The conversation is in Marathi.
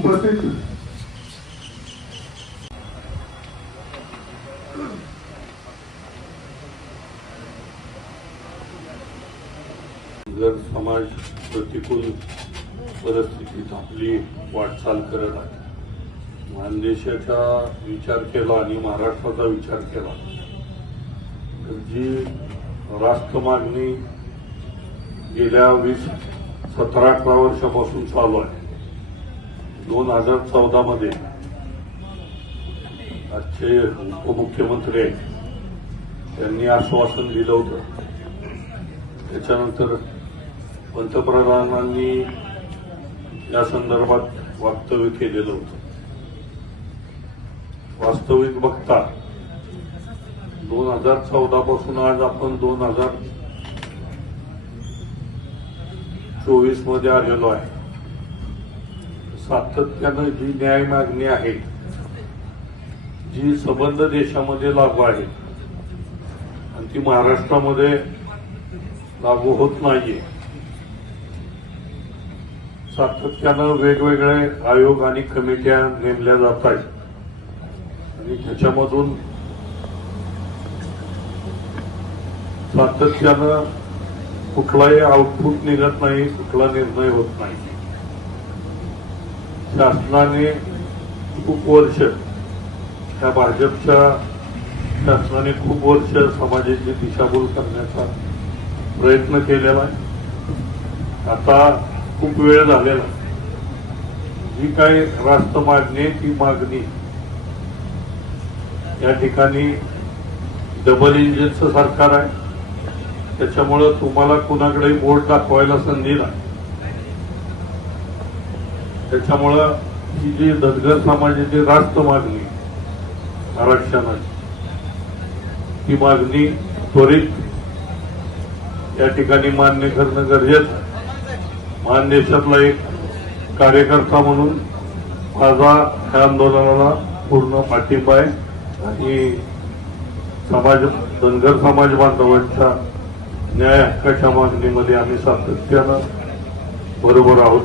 उपस्थित. जर समाज प्रतिकूल परिस्थितीत आपली वाटचाल करत आहे मानदेशाचा विचार केला आणि महाराष्ट्राचा विचार केला तर जी राष्ट्र मागणी गेल्या वीस सतरा अठरा वर्षापासून चालू आहे दोन हजार चौदा मध्ये आजचे उपमुख्यमंत्री आहेत त्यांनी आश्वासन दिलं होतं. त्याच्यानंतर पंतप्रधानांनी या संदर्भात वक्तव्य केलेलं होतं. वास्तविक बघता दोन हजार चौदा पासून आज आपण दोन हजार चोवीसमध्ये आलेलो आहे. सातत्यानं जी न्याय मागणी आहे जी संबंध देशामध्ये लागू आहे आणि ती महाराष्ट्रामध्ये लागू होत नाहीये सातत्यानं वेगवेगळे आयोग आणि कमिट्या नेमल्या जात आहेत. आणि त्याच्यामधून सातत्यानं कुठलाही आउटपुट निघत नाही कुठला निर्णय होत नाही. शासनाने खूप वर्ष ह्या भाजपच्या शासनाने खूप वर्ष समाजाची दिशाभूल करण्याचा प्रयत्न केलेला आहे. आता खूप वेळ झालेला जी काही राष्ट्र मागणी ती मागणी या ठिकाणी डबल इंजिनचं सरकार आहे. त्याच्यामुळं तुम्हाला कुणाकडेही बोट दाखवायला संधी नाही. त्याच्यामुळं ही जी धनगर समाजाची रास्त मागणी आरक्षणाची ती मागणी त्वरित या ठिकाणी मान्य करणं गरजेचं आहे. मानदेशातला एक कार्यकर्ता म्हणून माझा या आंदोलनाला पूर्ण पाठिंबा आहे. आणि समाज धनगर समाज बांधवांच्या न्याय हक्काच्या मागणीमध्ये आम्ही सातत्यानं बरोबर आहोत.